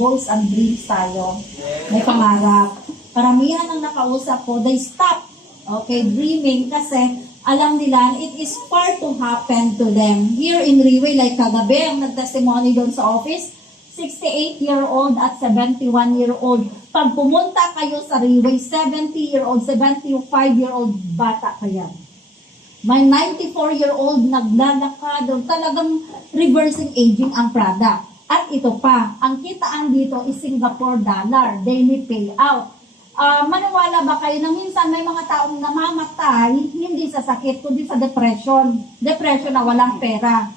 goals and dreams tayo. May pangarap. Karamihan ng nakausap ko, they stop, okay, dreaming kasi alam nila, it is far to happen to them. Here in Riway, like kagabi, ang nag-testimony doon sa office, 68-year-old at 71-year-old. Pag pumunta kayo sa Riway, 70-year-old, 75-year-old bata kaya. May 94-year-old naglalakad, talagang reversing aging ang product. At ito pa, ang kitaan dito is Singapore dollar, daily payout. Maniwala ba kayo na minsan may mga taong namamatay, hindi sa sakit, kundi sa depression. Depression na walang pera.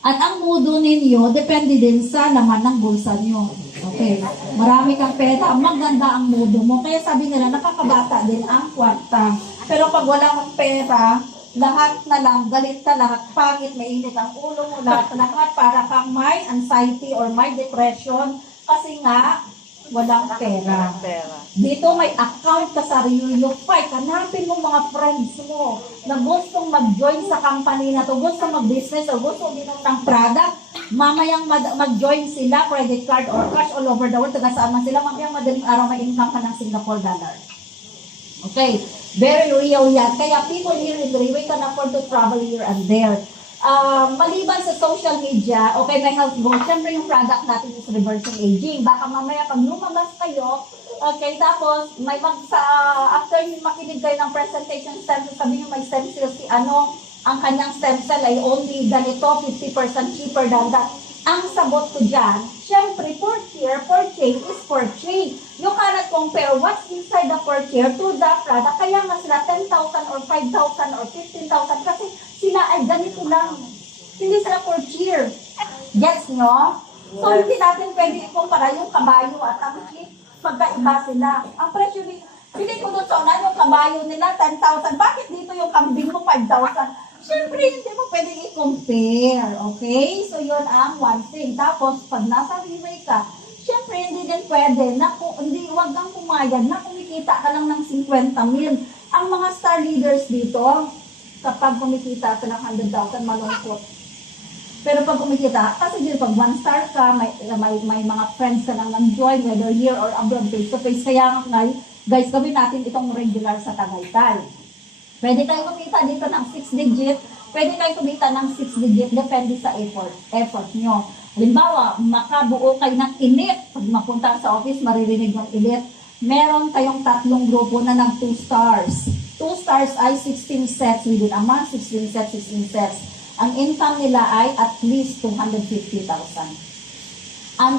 At ang mudo ninyo, depende din sa laman ng bulsa nyo. Okay. Marami kang pera, maganda ang mudo mo. Kaya sabi nila, nakakabata din ang kwarta. Pero pag wala kang pera, lahat na lang, galit ka, lahat pangit, mainit ang ulo mo, lahat para kang may anxiety or may depression kasi nga, walang pera. Dito may account ka sa ReUFI, hanapin mo mga friends mo na gustong mag-join sa company na to, gustong mag-business o gustong ginom ng product, mamayang mag-join sila, credit card or cash all over the world, taga-saan man sila, mamayang madaling araw may income ka ng Singapore dollar. Okay, very real yan. Kaya people here in the Riway can afford to travel here and there. Maliban sa social media, okay, may health goals. Siyempre yung product natin is reversing aging. Baka mamaya pag lumabas kayo, okay, tapos may after makinig kayo ng presentation stem cell, sabi nyo may stem cell si ang kanyang stem cell ay only ganito, 50% cheaper than that. Ang sagot ko dyan, syempre, per share, per chain is per chain. You cannot compare what's inside the per share to the product. Kaya nga sila 10,000 or 5,000 or 15,000 kasi sila ay ganito lang. Hindi sila per share. Gets nyo? So, hindi natin pwede ikumpara yung kabayo at ang sheep. Magkaiba sila. Ang presyo ni, hindi ko doon sa una, yung kabayo nila 10,000. Bakit dito yung kambing mo 5,000? Siyempre, hindi mo pwedeng i-compare, okay? So, yun ang one thing. Tapos, pag nasa Riway ka, siyempre, hindi din pwede na, huwag kang pumayag na kumikita ka lang ng 50 mil. Ang mga star leaders dito, kapag kumikita ka ng 100,000, malungkot. Pero pag kumikita, kasi dito, pag one star ka, may mga friends ka nang nang-join, whether here or abroad, face-to-face. Kaya guys, gawin natin itong regular sa Tagaytay. Pwede tayo kumita dito ng 6 digit, pwede tayo kumita ng 6 digit, depende sa effort nyo. Halimbawa, makabuo kayo ng init, pag mapunta sa office, maririnig yung init, meron kayong 3 grupo na ng 2 stars. 2 stars ay 16 sets within a month, 16 sets. Ang income nila ay at least 250,000.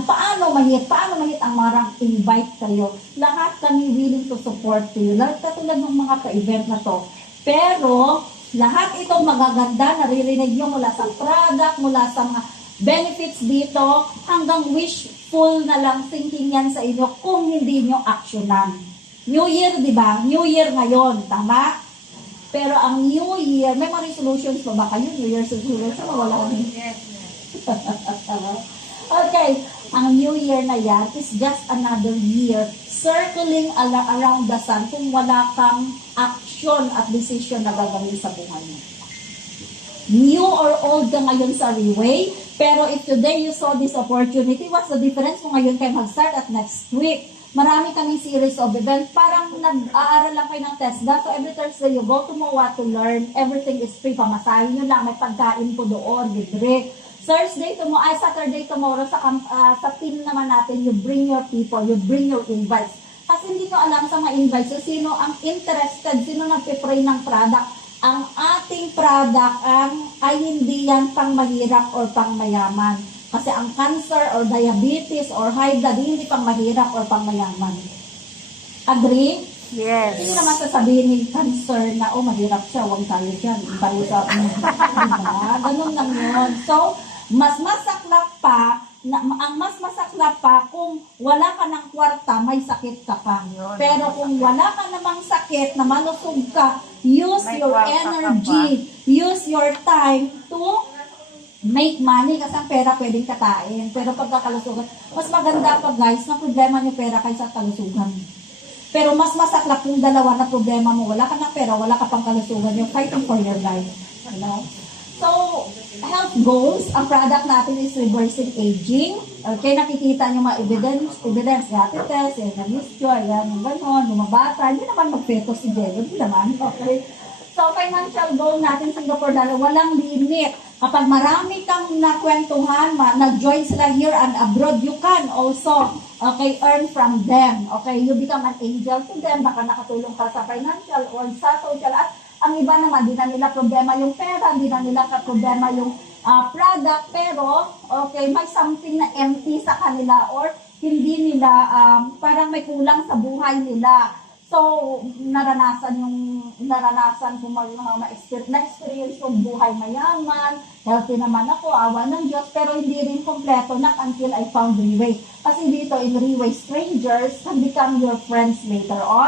Paano mahit ang marang invite kayo? Lahat kami willing to support you. Lahat katulad ng mga ka-event na to. Pero, lahat ito magaganda, naririnig nyo mula sa product, mula sa mga benefits dito, hanggang wishful na lang thinking yan sa inyo kung hindi nyo actionan. New Year, di ba? New Year ngayon, tama? Pero ang New Year, may mga resolutions pa ba kayo? New Year's resolution, wala ko. Okay, ang New Year na yan is just another year circling around the sun kung wala kang action at decision na gagawin sa buhay mo. New or old ka ngayon sa Riway, pero if today you saw this opportunity, what's the difference kung ngayon kayo mag-start at next week? Marami kaming series of events, parang nag-aaral lang kayo ng TESDA, so every Thursday you go to What to Learn, everything is free, pamasahin nyo lang, may pagkain po doon, libre. Saturday tomorrow sa team naman natin, you bring your people, you bring your invites. Kasi hindi ko alam sa mga invites, so sino ang interested, sino nagpipray ng product. Ang ating product ay hindi yan pang mahirap or pang mayaman. Kasi ang cancer or diabetes or high blood, hindi pang mahirap or pang mayaman. Agree? Yes. Hindi naman sasabihin ni cancer na, mahirap siya, huwag tayo dyan. Parusa ko. Ganun lang yun. So, ang mas masaklap pa kung wala ka ng kwarta, may sakit ka pa. Pero kung wala ka namang sakit, na malusog ka, use your energy, use your time to make money kasi ang pera pwedeng katain. Pero pagkakalusugan, mas maganda pa guys na problema ni pera kaysa kalusugan. Pero mas masaklap yung dalawa na problema mo. Wala ka ng pera, wala ka pang kalusugan. You're fighting for your life. You know? So, health goals, ang product natin is reversing aging. Okay, nakikita nyo mga evidence, diabetes, yan, na-mixture, yan, yung gano'n, lumabata, hindi naman mag-feto si Jello, hindi naman, okay. So, financial goal natin, Singapore dollar, walang limit. Kapag marami kang nakwentuhan, nag-join sila here and abroad, you can also, okay, earn from them. Okay, you become an angel to them, baka nakatulong ka sa financial or sa social. At ang iba naman, di na nila problema yung pera, di na nila problema yung product, pero, okay, may something na empty sa kanila or hindi nila, parang may kulang sa buhay nila. So, naranasan ko na-experience yung buhay mayaman, healthy naman ako, awa ng Diyos, pero hindi rin kompleto na until I found Reway. Kasi dito in Reway, strangers can become your friends later on.